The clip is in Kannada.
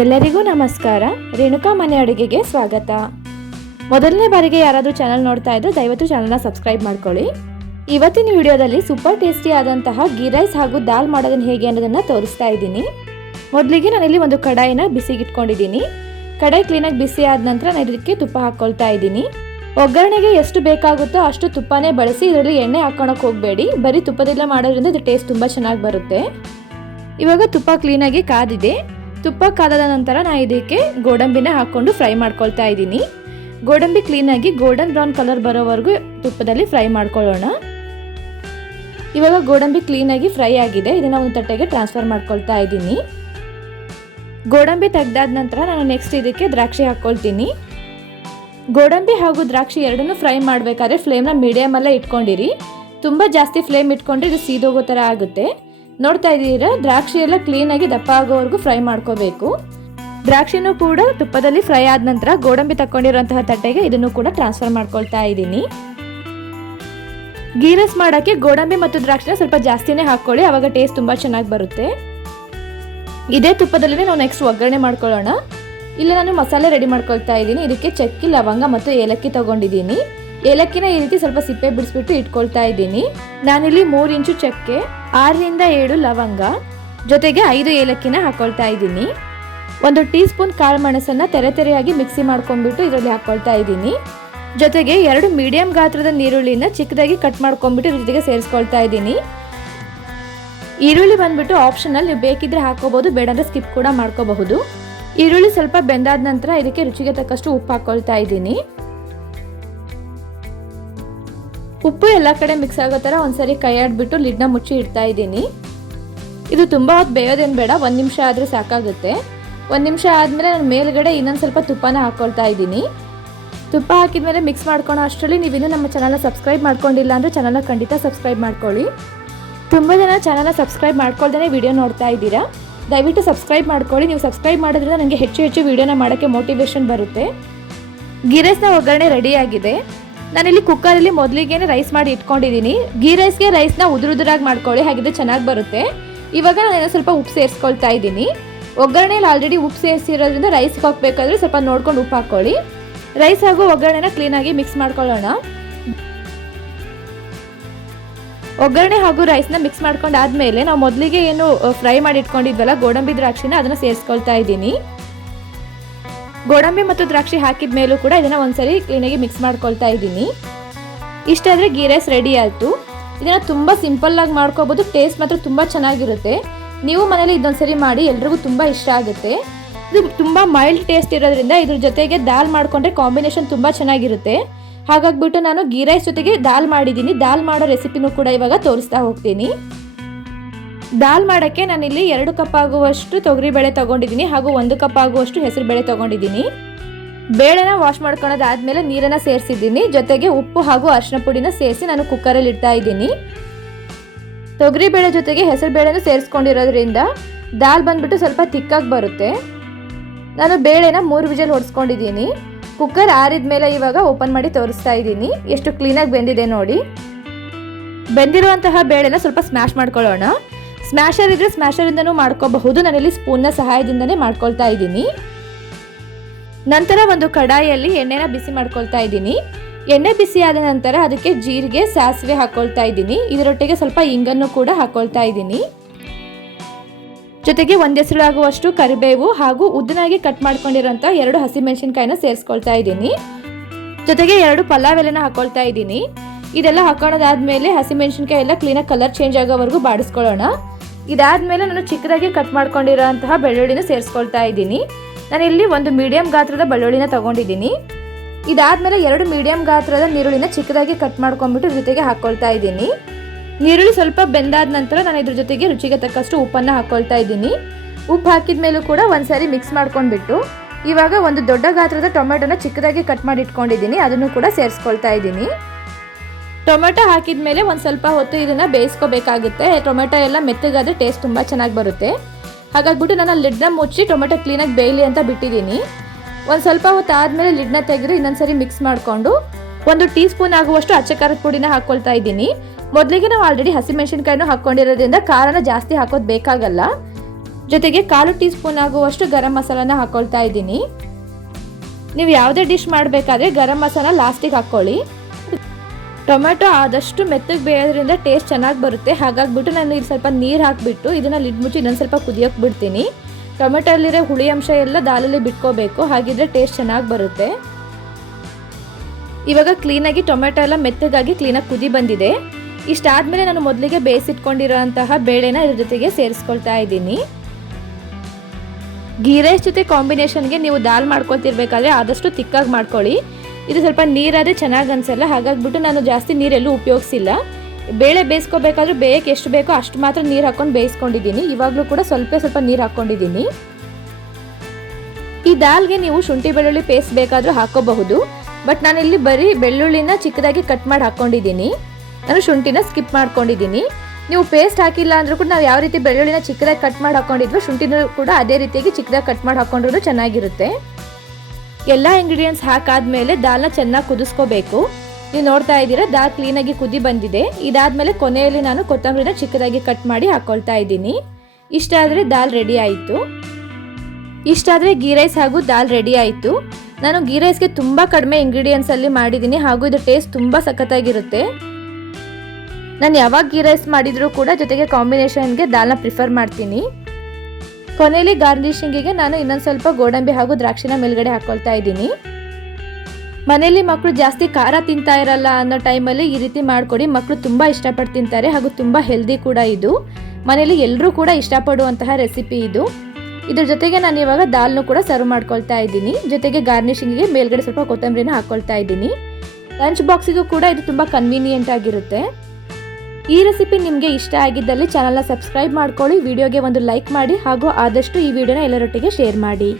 ಎಲ್ಲರಿಗೂ ನಮಸ್ಕಾರ. ರೇಣುಕಾ ಮನೆ ಅಡುಗೆಗೆ ಸ್ವಾಗತ. ಮೊದಲನೇ ಬಾರಿಗೆ ಯಾರಾದರೂ ಚಾನಲ್ ನೋಡ್ತಾ ಇದ್ರೆ ದಯವಿಟ್ಟು ಚಾನಲ್ನ ಸಬ್ಸ್ಕ್ರೈಬ್ ಮಾಡ್ಕೊಳ್ಳಿ. ಇವತ್ತಿನ ವಿಡಿಯೋದಲ್ಲಿ ಸೂಪರ್ ಟೇಸ್ಟಿ ಆದಂತಹ ಗೀ ರೈಸ್ ಹಾಗೂ ದಾಲ್ ಮಾಡೋದನ್ನು ಹೇಗೆ ಅನ್ನೋದನ್ನು ತೋರಿಸ್ತಾ ಇದ್ದೀನಿ. ಮೊದಲಿಗೆ ನಾನಿಲ್ಲಿ ಒಂದು ಕಡಾಯಿನ ಬಿಸಿಗಿಟ್ಕೊಂಡಿದ್ದೀನಿ. ಕಡಾಯಿ ಕ್ಲೀನಾಗಿ ಬಿಸಿ ಆದ ನಂತರ ನಾನು ಇದಕ್ಕೆ ತುಪ್ಪ ಹಾಕ್ಕೊಳ್ತಾ ಇದ್ದೀನಿ. ಒಗ್ಗರಣೆಗೆ ಎಷ್ಟು ಬೇಕಾಗುತ್ತೋ ಅಷ್ಟು ತುಪ್ಪನೇ ಬಳಸಿ, ಇದರಲ್ಲಿ ಎಣ್ಣೆ ಹಾಕೋಣಕ್ಕೆ ಹೋಗಬೇಡಿ. ಬರೀ ತುಪ್ಪದಲ್ಲೇ ಮಾಡೋದ್ರಿಂದ ಇದು ಟೇಸ್ಟ್ ತುಂಬ ಚೆನ್ನಾಗಿ ಬರುತ್ತೆ. ಇವಾಗ ತುಪ್ಪ ಕ್ಲೀನಾಗಿ ಕಾದಿದೆ. ತುಪ್ಪ ಕಾದ ನಂತರ ನಾನು ಇದಕ್ಕೆ ಗೋಡಂಬಿನ ಹಾಕ್ಕೊಂಡು ಫ್ರೈ ಮಾಡ್ಕೊಳ್ತಾ ಇದ್ದೀನಿ. ಗೋಡಂಬಿ ಕ್ಲೀನಾಗಿ ಗೋಲ್ಡನ್ ಬ್ರೌನ್ ಕಲರ್ ಬರೋವರೆಗೂ ತುಪ್ಪದಲ್ಲಿ ಫ್ರೈ ಮಾಡ್ಕೊಳ್ಳೋಣ. ಇವಾಗ ಗೋಡಂಬಿ ಕ್ಲೀನಾಗಿ ಫ್ರೈ ಆಗಿದೆ. ಇದನ್ನು ಒಂದು ತಟ್ಟೆಗೆ ಟ್ರಾನ್ಸ್ಫರ್ ಮಾಡ್ಕೊಳ್ತಾ ಇದ್ದೀನಿ. ಗೋಡಂಬಿ ತೆಗೆದಾದ ನಂತರ ನಾನು ನೆಕ್ಸ್ಟ್ ಇದಕ್ಕೆ ದ್ರಾಕ್ಷಿ ಹಾಕ್ಕೊಳ್ತೀನಿ. ಗೋಡಂಬಿ ಹಾಗೂ ದ್ರಾಕ್ಷಿ ಎರಡನ್ನೂ ಫ್ರೈ ಮಾಡಬೇಕಾದ್ರೆ ಫ್ಲೇಮ್ನ ಮೀಡಿಯಮಲ್ಲೇ ಇಟ್ಕೊಂಡಿರಿ. ತುಂಬ ಜಾಸ್ತಿ ಫ್ಲೇಮ್ ಇಟ್ಕೊಂಡ್ರೆ ಇದು ಸೀದೋಗೋ ಥರ ಆಗುತ್ತೆ. ನೋಡ್ತಾ ಇದ್ದೀರಾ, ದ್ರಾಕ್ಷಿ ಎಲ್ಲ ಕ್ಲೀನಾಗಿ ದಪ್ಪ ಆಗೋವರೆಗೂ ಫ್ರೈ ಮಾಡ್ಕೋಬೇಕು. ದ್ರಾಕ್ಷಿನೂ ಕೂಡ ತುಪ್ಪದಲ್ಲಿ ಫ್ರೈ ಆದ ನಂತರ ಗೋಡಂಬಿ ತಕ್ಕೊಂಡಿರುವಂತಹ ತಟ್ಟೆಗೆ ಇದನ್ನು ಕೂಡ ಟ್ರಾನ್ಸ್ಫರ್ ಮಾಡ್ಕೊಳ್ತಾ ಇದ್ದೀನಿ. ಗೀ ರೈಸ್ ಮಾಡೋಕ್ಕೆ ಗೋಡಂಬಿ ಮತ್ತು ದ್ರಾಕ್ಷಿನ ಸ್ವಲ್ಪ ಜಾಸ್ತಿನೇ ಹಾಕ್ಕೊಳ್ಳಿ, ಆವಾಗ ಟೇಸ್ಟ್ ತುಂಬ ಚೆನ್ನಾಗಿ ಬರುತ್ತೆ. ಇದೇ ತುಪ್ಪದಲ್ಲೇ ನಾವು ನೆಕ್ಸ್ಟ್ ಒಗ್ಗರಣೆ ಮಾಡ್ಕೊಳ್ಳೋಣ. ಇಲ್ಲಿ ನಾನು ಮಸಾಲೆ ರೆಡಿ ಮಾಡ್ಕೊಳ್ತಾ ಇದ್ದೀನಿ. ಇದಕ್ಕೆ ಚಕ್ಕಿ, ಲವಂಗ ಮತ್ತು ಏಲಕ್ಕಿ ತಗೊಂಡಿದ್ದೀನಿ. ಏಲಕ್ಕಿನ ಈ ರೀತಿ ಸ್ವಲ್ಪ ಸಿಪ್ಪೆ ಬಿಡಿಸ್ಬಿಟ್ಟು ಇಟ್ಕೊಳ್ತಾ ಇದ್ದೀನಿ. ನಾನಿಲ್ಲಿ 3 ಇಂಚು ಚಕ್ಕೆ, 6 ರಿಂದ 7 ಲವಂಗ, ಜೊತೆಗೆ 5 ಏಲಕ್ಕಿನ ಹಾಕೊಳ್ತಾ ಇದ್ದೀನಿ. 1 ಟೀ ಸ್ಪೂನ್ ಕಾಳು ಮೆಣಸನ್ನ ತೆರೆಯಾಗಿ ಮಿಕ್ಸಿ ಮಾಡ್ಕೊಂಡ್ಬಿಟ್ಟು ಇದರಲ್ಲಿ ಹಾಕೊಳ್ತಾ ಇದ್ದೀನಿ. ಜೊತೆಗೆ 2 ಮೀಡಿಯಂ ಗಾತ್ರದ ಈರುಳ್ಳಿನ ಚಿಕ್ಕದಾಗಿ ಕಟ್ ಮಾಡ್ಕೊಂಡ್ಬಿಟ್ಟು ಇದ್ರ ಜೊತೆಗೆ ಸೇರಿಸ್ಕೊಳ್ತಾ ಇದ್ದೀನಿ. ಈರುಳ್ಳಿ ಬಂದ್ಬಿಟ್ಟು ಆಪ್ಷನಲ್, ನೀವು ಬೇಕಿದ್ರೆ ಹಾಕೋಬಹುದು, ಬೇಡಂದ್ರೆ ಸ್ಕಿಪ್ ಕೂಡ ಮಾಡ್ಕೋಬಹುದು. ಈರುಳ್ಳಿ ಸ್ವಲ್ಪ ಬೆಂದಾದ ನಂತರ ಇದಕ್ಕೆ ರುಚಿಗೆ ತಕ್ಕಷ್ಟು ಉಪ್ಪು ಹಾಕೊಳ್ತಾ ಇದ್ದೀನಿ. ಉಪ್ಪು ಎಲ್ಲ ಕಡೆ ಮಿಕ್ಸ್ ಆಗೋ ಥರ ಒಂದ್ಸರಿ ಕೈ ಆಡ್ಬಿಟ್ಟು ಲಿಡ್ನ ಮುಚ್ಚಿ ಇಡ್ತಾ ಇದ್ದೀನಿ. ಇದು ತುಂಬ ಹೊತ್ತು ಬೇಯೋದೇನು ಬೇಡ, 1 ನಿಮಿಷ ಆದರೆ ಸಾಕಾಗುತ್ತೆ. 1 ನಿಮಿಷ ಆದಮೇಲೆ ನಾನು ಮೇಲ್ಗಡೆ ಇನ್ನೊಂದು ಸ್ವಲ್ಪ ತುಪ್ಪನ ಹಾಕ್ಕೊಳ್ತಾ ಇದ್ದೀನಿ. ತುಪ್ಪ ಹಾಕಿದ್ಮೇಲೆ ಮಿಕ್ಸ್ ಮಾಡ್ಕೊಳ್ಳೋ ಅಷ್ಟರಲ್ಲಿ ನೀವಿನ್ನೂ ನಮ್ಮ ಚಾನಲ್ನ ಸಬ್ಸ್ಕ್ರೈಬ್ ಮಾಡ್ಕೊಂಡಿಲ್ಲ ಅಂದರೆ ಚಾನಲ್ನ ಖಂಡಿತ ಸಬ್ಸ್ಕ್ರೈಬ್ ಮಾಡ್ಕೊಳ್ಳಿ. ತುಂಬ ಜನ ಚಾನಲ್ನ ಸಬ್ಸ್ಕ್ರೈಬ್ ಮಾಡ್ಕೊಳ್ದೇ ವಿಡಿಯೋ ನೋಡ್ತಾ ಇದ್ದೀರಾ. ದಯವಿಟ್ಟು ಸಬ್ಸ್ಕ್ರೈಬ್ ಮಾಡ್ಕೊಳ್ಳಿ. ನೀವು ಸಬ್ಸ್ಕ್ರೈಬ್ ಮಾಡೋದ್ರಿಂದ ನನಗೆ ಹೆಚ್ಚು ವಿಡಿಯೋನ ಮಾಡೋಕ್ಕೆ ಮೋಟಿವೇಶನ್ ಬರುತ್ತೆ. ಗೀ ರೈಸ್ನ ಒಗ್ಗರಣೆ ರೆಡಿಯಾಗಿದೆ. ನಾನಿಲ್ಲಿ ಕುಕ್ಕರಲ್ಲಿ ಮೊದಲಿಗೆ ರೈಸ್ ಮಾಡಿ ಇಟ್ಕೊಂಡಿದ್ದೀನಿ. ಗೀ ರೈಸ್ಗೆ ರೈಸ್ನ ಉದುರಾಗಿ ಮಾಡ್ಕೊಳ್ಳಿ, ಹಾಗಿದ್ರೆ ಚೆನ್ನಾಗಿ ಬರುತ್ತೆ. ಇವಾಗ ನಾನು ಸ್ವಲ್ಪ ಉಪ್ಪು ಸೇರಿಸ್ಕೊಳ್ತಾ ಇದ್ದೀನಿ. ಒಗ್ಗರಣೆಯಲ್ಲಿ ಆಲ್ರೆಡಿ ಉಪ್ಪು ಸೇರಿಸಿರೋದ್ರಿಂದ ರೈಸ್ಗೆ ಹಾಕಬೇಕಾದ್ರೆ ಸ್ವಲ್ಪ ನೋಡ್ಕೊಂಡು ಉಪ್ಪು ಹಾಕ್ಕೊಳ್ಳಿ. ರೈಸ್ ಹಾಗೂ ಒಗ್ಗರಣೆನ ಕ್ಲೀನಾಗಿ ಮಿಕ್ಸ್ ಮಾಡ್ಕೊಳ್ಳೋಣ. ಒಗ್ಗರಣೆ ಹಾಗೂ ರೈಸ್ನ ಮಿಕ್ಸ್ ಮಾಡ್ಕೊಂಡಾದ್ಮೇಲೆ ನಾವು ಮೊದಲಿಗೆ ಏನು ಫ್ರೈ ಮಾಡಿ ಇಟ್ಕೊಂಡಿದ್ವಲ್ಲ ಗೋಡಂಬಿ ದ್ರಾಕ್ಷಿನ, ಅದನ್ನು ಸೇರಿಸ್ಕೊಳ್ತಾ ಇದ್ದೀನಿ. ಗೋಡಂಬಿ ಮತ್ತು ದ್ರಾಕ್ಷಿ ಹಾಕಿದ ಮೇಲೂ ಕೂಡ ಇದನ್ನು ಒಂದ್ಸರಿ ಕ್ಲೀನಾಗಿ ಮಿಕ್ಸ್ ಮಾಡ್ಕೊಳ್ತಾ ಇದ್ದೀನಿ. ಇಷ್ಟಾದರೆ ಗೀ ರೈಸ್ ರೆಡಿ ಆಯಿತು. ಇದನ್ನು ತುಂಬ ಸಿಂಪಲ್ಲಾಗಿ ಮಾಡ್ಕೋಬೋದು, ಟೇಸ್ಟ್ ಮಾತ್ರ ತುಂಬ ಚೆನ್ನಾಗಿರುತ್ತೆ. ನೀವು ಮನೇಲಿ ಇದೊಂದ್ಸರಿ ಮಾಡಿ, ಎಲ್ರಿಗೂ ತುಂಬ ಇಷ್ಟ ಆಗುತ್ತೆ. ಇದು ತುಂಬ ಮೈಲ್ಡ್ ಟೇಸ್ಟ್ ಇರೋದ್ರಿಂದ ಇದ್ರ ಜೊತೆಗೆ ದಾಲ್ ಮಾಡಿಕೊಂಡ್ರೆ ಕಾಂಬಿನೇಷನ್ ತುಂಬ ಚೆನ್ನಾಗಿರುತ್ತೆ. ಹಾಗಾಗ್ಬಿಟ್ಟು ನಾನು ಗೀ ರೈಸ್ ಜೊತೆಗೆ ದಾಲ್ ಮಾಡಿದ್ದೀನಿ. ದಾಲ್ ಮಾಡೋ ರೆಸಿಪಿನೂ ಕೂಡ ಇವಾಗ ತೋರಿಸ್ತಾ ಹೋಗ್ತೀನಿ. ದಾಲ್ ಮಾಡೋಕ್ಕೆ ನಾನಿಲ್ಲಿ 2 ಕಪ್ ಆಗುವಷ್ಟು ತೊಗರಿಬೇಳೆ ತೊಗೊಂಡಿದ್ದೀನಿ ಹಾಗೂ 1 ಕಪ್ ಆಗುವಷ್ಟು ಹೆಸರು ಬೇಳೆ ತೊಗೊಂಡಿದ್ದೀನಿ. ಬೇಳೆನ ವಾಶ್ ಮಾಡ್ಕೊಳ್ಳೋದಾದ್ಮೇಲೆ ನೀರನ್ನು ಸೇರಿಸಿದ್ದೀನಿ. ಜೊತೆಗೆ ಉಪ್ಪು ಹಾಗೂ ಅರಿಶಿನ ಪುಡಿನ ಸೇರಿಸಿ ನಾನು ಕುಕ್ಕರಲ್ಲಿ ಇಡ್ತಾ ಇದ್ದೀನಿ. ತೊಗರಿಬೇಳೆ ಜೊತೆಗೆ ಹೆಸರು ಬೇಳೆನೂ ಸೇರಿಸ್ಕೊಂಡಿರೋದ್ರಿಂದ ದಾಲ್ ಬಂದ್ಬಿಟ್ಟು ಸ್ವಲ್ಪ ತಿಕ್ಕಾಗಿ ಬರುತ್ತೆ. ನಾನು ಬೇಳೆನ 3 ವಿಜಲ್ ಹೊಡೆಸ್ಕೊಂಡಿದ್ದೀನಿ. ಕುಕ್ಕರ್ ಆರಿದ ಮೇಲೆ ಇವಾಗ ಓಪನ್ ಮಾಡಿ ತೋರಿಸ್ತಾ ಇದ್ದೀನಿ. ಎಷ್ಟು ಕ್ಲೀನಾಗಿ ಬೆಂದಿದೆ ನೋಡಿ. ಬೆಂದಿರುವಂತಹ ಬೇಳೆನ ಸ್ವಲ್ಪ ಸ್ಮ್ಯಾಶ್ ಮಾಡ್ಕೊಳ್ಳೋಣ. ಸ್ಮ್ಯಾಶರ್ ಇದ್ರೆ ಸ್ಮ್ಯಾಶರಿಂದನೂ ಮಾಡ್ಕೋಬಹುದು. ನಾನಿಲ್ಲಿ ಸ್ಪೂನ್ನ ಸಹಾಯದಿಂದನೇ ಮಾಡ್ಕೊಳ್ತಾ ಇದ್ದೀನಿ. ನಂತರ ಒಂದು ಕಡಾಯಿಯಲ್ಲಿ ಎಣ್ಣೆನ ಬಿಸಿ ಮಾಡ್ಕೊಳ್ತಾ ಇದ್ದೀನಿ. ಎಣ್ಣೆ ಬಿಸಿ ಆದ ನಂತರ ಅದಕ್ಕೆ ಜೀರಿಗೆ, ಸಾಸಿವೆ ಹಾಕ್ಕೊಳ್ತಾ ಇದ್ದೀನಿ. ಇದರೊಟ್ಟಿಗೆ ಸ್ವಲ್ಪ ಇಂಗನ್ನು ಕೂಡ ಹಾಕ್ಕೊಳ್ತಾ ಇದ್ದೀನಿ. ಜೊತೆಗೆ 1 ಎಸಳಾಗುವಷ್ಟು ಕರಿಬೇವು ಹಾಗೂ ಉದ್ದನಾಗಿ ಕಟ್ ಮಾಡ್ಕೊಂಡಿರೋಂಥ 2 ಹಸಿಮೆಣಸಿನಕಾಯಿನ ಸೇರಿಸ್ಕೊಳ್ತಾ ಇದ್ದೀನಿ. ಜೊತೆಗೆ 2 ಪಲಾವ್ ಎಲೆನ ಹಾಕ್ಕೊಳ್ತಾ ಇದ್ದೀನಿ. ಇದೆಲ್ಲ ಹಾಕೊಳ್ಳೋದಾದ್ಮೇಲೆ ಹಸಿಮೆಣಸಿನಕಾಯಿ ಎಲ್ಲ ಕ್ಲೀನಾಗಿ ಕಲರ್ ಚೇಂಜ್ ಆಗೋವರೆಗೂ ಬಾಡಿಸ್ಕೊಳ್ಳೋಣ. ಇದಾದ್ಮೇಲೆ ನಾನು ಚಿಕ್ಕದಾಗಿ ಕಟ್ ಮಾಡ್ಕೊಂಡಿರೋಂತಹ ಬೆಳ್ಳುಳ್ಳಿನ ಸೇರಿಸ್ಕೊಳ್ತಾ ಇದ್ದೀನಿ. ನಾನಿಲ್ಲಿ 1 ಮೀಡಿಯಂ ಗಾತ್ರದ ಬೆಳ್ಳುಳ್ಳಿನ ತಗೊಂಡಿದ್ದೀನಿ. ಇದಾದ್ಮೇಲೆ 2 ಮೀಡಿಯಂ ಗಾತ್ರದ ನೀರುಳ್ಳಿನ ಚಿಕ್ಕದಾಗಿ ಕಟ್ ಮಾಡ್ಕೊಂಡ್ಬಿಟ್ಟು ಜೊತೆಗೆ ಹಾಕ್ಕೊಳ್ತಾ ಇದ್ದೀನಿ. ನೀರುಳ್ಳಿ ಸ್ವಲ್ಪ ಬೆಂದಾದ ನಂತರ ನಾನು ಇದ್ರ ಜೊತೆಗೆ ರುಚಿಗೆ ತಕ್ಕಷ್ಟು ಉಪ್ಪನ್ನು ಹಾಕ್ಕೊಳ್ತಾ ಇದ್ದೀನಿ. ಉಪ್ಪು ಹಾಕಿದ ಮೇಲೂ ಕೂಡ ಒಂದ್ಸರಿ ಮಿಕ್ಸ್ ಮಾಡ್ಕೊಂಡ್ಬಿಟ್ಟು ಇವಾಗ 1 ದೊಡ್ಡ ಗಾತ್ರದ ಟೊಮೆಟೊನ ಚಿಕ್ಕದಾಗಿ ಕಟ್ ಮಾಡಿ ಇಟ್ಕೊಂಡಿದ್ದೀನಿ. ಅದನ್ನು ಕೂಡ ಸೇರಿಸ್ಕೊಳ್ತಾ ಇದ್ದೀನಿ. ಟೊಮೆಟೊ ಹಾಕಿದ ಮೇಲೆ ಒಂದು ಸ್ವಲ್ಪ ಹೊತ್ತು ಇದನ್ನು ಬೇಯಿಸ್ಕೋಬೇಕಾಗುತ್ತೆ. ಟೊಮೆಟೊ ಎಲ್ಲ ಮೆತ್ತಗಾದರೆ ಟೇಸ್ಟ್ ತುಂಬ ಚೆನ್ನಾಗಿ ಬರುತ್ತೆ. ಹಾಗಾಗ್ಬಿಟ್ಟು ನಾನು ಲಿಡ್ನ ಮುಚ್ಚಿ ಟೊಮೆಟೊ ಕ್ಲೀನಾಗಿ ಬೇಯಲಿ ಅಂತ ಬಿಟ್ಟಿದ್ದೀನಿ. ಒಂದು ಸ್ವಲ್ಪ ಹೊತ್ತು ಆದಮೇಲೆ ಲಿಡ್ನ ತೆಗೆದು ಇನ್ನೊಂದ್ಸರಿ ಮಿಕ್ಸ್ ಮಾಡಿಕೊಂಡು 1 ಟೀ ಸ್ಪೂನ್ ಆಗುವಷ್ಟು ಅಚ್ಚ ಖಾರದ ಪುಡಿನ ಹಾಕ್ಕೊಳ್ತಾ ಇದ್ದೀನಿ. ಮೊದಲಿಗೆ ನಾವು ಆಲ್ರೆಡಿ ಹಸಿಮೆಣಸಿನಕಾಯಿನೂ ಹಾಕ್ಕೊಂಡಿರೋದ್ರಿಂದ ಖಾರನ ಜಾಸ್ತಿ ಹಾಕೋದು ಬೇಕಾಗಲ್ಲ. ಜೊತೆಗೆ 1/4 ಟೀ ಸ್ಪೂನ್ ಆಗುವಷ್ಟು ಗರಂ ಮಸಾಲಾನ ಹಾಕೊಳ್ತಾ ಇದ್ದೀನಿ. ನೀವು ಯಾವುದೇ ಡಿಶ್ ಮಾಡಬೇಕಾದ್ರೆ ಗರಂ ಮಸಾಲ ಲಾಸ್ಟಿಗೆ ಹಾಕ್ಕೊಳ್ಳಿ. ಟೊಮೆಟೊ ಆದಷ್ಟು ಮೆತ್ತಗೆ ಬೇಯೋದ್ರಿಂದ ಟೇಸ್ಟ್ ಚೆನ್ನಾಗಿ ಬರುತ್ತೆ. ಹಾಗಾಗ್ಬಿಟ್ಟು ನಾನು ಇಲ್ಲಿ ಸ್ವಲ್ಪ ನೀರು ಹಾಕಿಬಿಟ್ಟು ಇದನ್ನು ಲಿಡ್ ಮುಚ್ಚಿ ಇನ್ನೊಂದು ಸ್ವಲ್ಪ ಕುದಿಯೋಕೆ ಬಿಡ್ತೀನಿ. ಟೊಮೆಟೊಲ್ಲಿರೋ ಹುಳಿ ಅಂಶ ಎಲ್ಲ ದಾಲಲ್ಲಿ ಬಿಟ್ಕೋಬೇಕು, ಹಾಗಿದ್ರೆ ಟೇಸ್ಟ್ ಚೆನ್ನಾಗಿ ಬರುತ್ತೆ. ಇವಾಗ ಕ್ಲೀನಾಗಿ ಟೊಮೆಟೊ ಎಲ್ಲ ಮೆತ್ತಗಾಗಿ ಕ್ಲೀನಾಗಿ ಕುದಿ ಬಂದಿದೆ. ಇಷ್ಟಾದಮೇಲೆ ನಾನು ಮೊದಲಿಗೆ ಬೇಯಿಸಿಟ್ಕೊಂಡಿರೋಂತಹ ಬೇಳೆನ ಇದ್ರ ಜೊತೆಗೆ ಸೇರಿಸ್ಕೊಳ್ತಾ ಇದ್ದೀನಿ. ಗೀ ರೈಸ್ ಜೊತೆ ಕಾಂಬಿನೇಷನ್ಗೆ ನೀವು ದಾಲ್ ಮಾಡ್ಕೊತಿರ್ಬೇಕಾದ್ರೆ ಆದಷ್ಟು ತಿಕ್ಕಾಗಿ ಮಾಡ್ಕೊಳ್ಳಿ. ಇದು ಸ್ವಲ್ಪ ನೀರಾದರೆ ಚೆನ್ನಾಗಿ ಅನಿಸಲ್ಲ, ಹಾಗಾಗ್ಬಿಟ್ಟು ನಾನು ಜಾಸ್ತಿ ನೀರೆಲ್ಲೂ ಉಪಯೋಗಿಸಿಲ್ಲ. ಬೇಳೆ ಬೇಯಿಸ್ಕೋಬೇಕಾದ್ರೂ ಬೇಯಕ್ಕೆ ಎಷ್ಟು ಬೇಕೋ ಅಷ್ಟು ಮಾತ್ರ ನೀರು ಹಾಕ್ಕೊಂಡು ಬೇಯಿಸ್ಕೊಂಡಿದ್ದೀನಿ. ಇವಾಗಲೂ ಕೂಡ ಸ್ವಲ್ಪ ನೀರು ಹಾಕ್ಕೊಂಡಿದ್ದೀನಿ. ಈ ದಾಲ್ಗೆ ನೀವು ಶುಂಠಿ ಬೆಳ್ಳುಳ್ಳಿ ಪೇಸ್ಟ್ ಬೇಕಾದರೂ ಹಾಕೋಬಹುದು. ಬಟ್ ನಾನಿಲ್ಲಿ ಬರೀ ಬೆಳ್ಳುಳ್ಳಿನ ಚಿಕ್ಕದಾಗಿ ಕಟ್ ಮಾಡಿ ಹಾಕ್ಕೊಂಡಿದ್ದೀನಿ. ನಾನು ಶುಂಠಿನ ಸ್ಕಿಪ್ ಮಾಡ್ಕೊಂಡಿದ್ದೀನಿ. ನೀವು ಪೇಸ್ಟ್ ಹಾಕಿಲ್ಲ ಅಂದರೂ ಕೂಡ ನಾವು ಯಾವ ರೀತಿ ಬೆಳ್ಳುಳ್ಳಿನ ಚಿಕ್ಕದಾಗಿ ಕಟ್ ಮಾಡಿ ಹಾಕ್ಕೊಂಡಿದ್ವಿ, ಶುಂಠಿನೂ ಕೂಡ ಅದೇ ರೀತಿಯಾಗಿ ಚಿಕ್ಕದಾಗಿ ಕಟ್ ಮಾಡಿ ಹಾಕ್ಕೊಂಡ್ರೂ ಚೆನ್ನಾಗಿರುತ್ತೆ. ಎಲ್ಲ ಇಂಗ್ರೀಡಿಯೆಂಟ್ಸ್ ಹಾಕಾದ್ಮೇಲೆ ದಾಲ್ನ ಚೆನ್ನಾಗಿ ಕುದಿಸ್ಕೋಬೇಕು. ನೀವು ನೋಡ್ತಾ ಇದ್ದೀರಾ ದಾಲ್ ಕ್ಲೀನಾಗಿ ಕುದಿ ಬಂದಿದೆ. ಇದಾದಮೇಲೆ ಕೊನೆಯಲ್ಲಿ ನಾನು ಕೊತ್ತಂಬರಿನ ಚಿಕ್ಕದಾಗಿ ಕಟ್ ಮಾಡಿ ಹಾಕ್ಕೊಳ್ತಾ ಇದ್ದೀನಿ. ಇಷ್ಟಾದರೆ ದಾಲ್ ರೆಡಿ ಆಯಿತು. ಇಷ್ಟಾದರೆ ಗೀ ರೈಸ್ ಹಾಗೂ ದಾಲ್ ರೆಡಿ ಆಯಿತು. ನಾನು ಗೀ ರೈಸ್ಗೆ ತುಂಬ ಕಡಿಮೆ ಇಂಗ್ರೀಡಿಯೆಂಟ್ಸಲ್ಲಿ ಮಾಡಿದ್ದೀನಿ, ಹಾಗೂ ಇದು ಟೇಸ್ಟ್ ತುಂಬ ಸಖತ್ತಾಗಿರುತ್ತೆ. ನಾನು ಯಾವಾಗ ಗೀ ರೈಸ್ ಮಾಡಿದರೂ ಕೂಡ ಜೊತೆಗೆ ಕಾಂಬಿನೇಷನ್ಗೆ ದಾಲ್ನ ಪ್ರಿಫರ್ ಮಾಡ್ತೀನಿ. ಕೊನೆಯಲ್ಲಿ ಗಾರ್ನಿಶಿಂಗಿಗೆ ನಾನು ಇನ್ನೊಂದು ಸ್ವಲ್ಪ ಗೋಡಂಬಿ ಹಾಗೂ ದ್ರಾಕ್ಷಿನ ಮೇಲ್ಗಡೆ ಹಾಕ್ಕೊಳ್ತಾ ಇದ್ದೀನಿ. ಮನೆಯಲ್ಲಿ ಮಕ್ಕಳು ಜಾಸ್ತಿ ಖಾರ ತಿಂತಾ ಇರಲ್ಲ ಅನ್ನೋ ಟೈಮಲ್ಲಿ ಈ ರೀತಿ ಮಾಡಿಕೊಡಿ. ಮಕ್ಕಳು ತುಂಬ ಇಷ್ಟಪಟ್ಟು ತಿಂತಾರೆ ಹಾಗೂ ತುಂಬ ಹೆಲ್ದಿ ಕೂಡ ಇದು. ಮನೆಯಲ್ಲಿ ಎಲ್ಲರೂ ಕೂಡ ಇಷ್ಟಪಡುವಂತಹ ರೆಸಿಪಿ ಇದು. ಇದ್ರ ಜೊತೆಗೆ ನಾನು ಇವಾಗ ದಾಲ್ನು ಕೂಡ ಸರ್ವ್ ಮಾಡ್ಕೊಳ್ತಾ ಇದ್ದೀನಿ. ಜೊತೆಗೆ ಗಾರ್ನಿಶಿಂಗಿಗೆ ಮೇಲ್ಗಡೆ ಸ್ವಲ್ಪ ಕೊತ್ತಂಬರಿನ ಹಾಕ್ಕೊಳ್ತಾ ಇದ್ದೀನಿ. ಲಂಚ್ ಬಾಕ್ಸಿಗೂ ಕೂಡ ಇದು ತುಂಬ ಕನ್ವೀನಿಯೆಂಟ್ ಆಗಿರುತ್ತೆ. ಈ ರೆಸಿಪಿ ನಿಮಗೆ ಇಷ್ಟ ಆಗಿದ್ದಲ್ಲಿ ಚಾನಲ್ನ ಸಬ್ಸ್ಕ್ರೈಬ್ ಮಾಡ್ಕೊಳ್ಳಿ, ವಿಡಿಯೋಗೆ ಒಂದು ಲೈಕ್ ಮಾಡಿ ಹಾಗೂ ಆದಷ್ಟು ಈ ವಿಡಿಯೋನ ಎಲ್ಲರೊಟ್ಟಿಗೆ ಶೇರ್ ಮಾಡಿ.